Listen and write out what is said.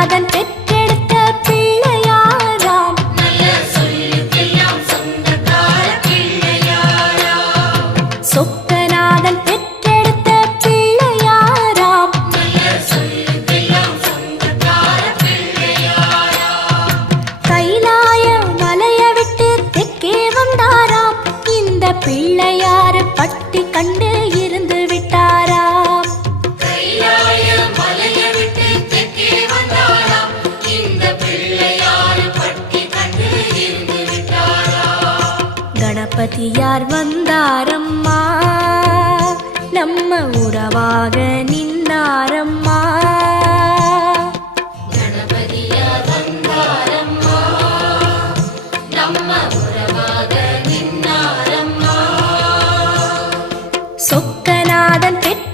சொக்கநாதன் பெற்றெடுத்த பிள்ளையாராம். சொக்கநாதன் பெற்றெடுத்த பிள்ளையாராம். கைலாய மலைய விட்டு தெற்கே வந்தாராம். இந்த பிள்ளையாரு பட்டி கண்டு கணபதியார் வந்தாரம்மா? நம்ம உறவாக நின்னாரம்மா? சொக்கநாதன் பெற்ற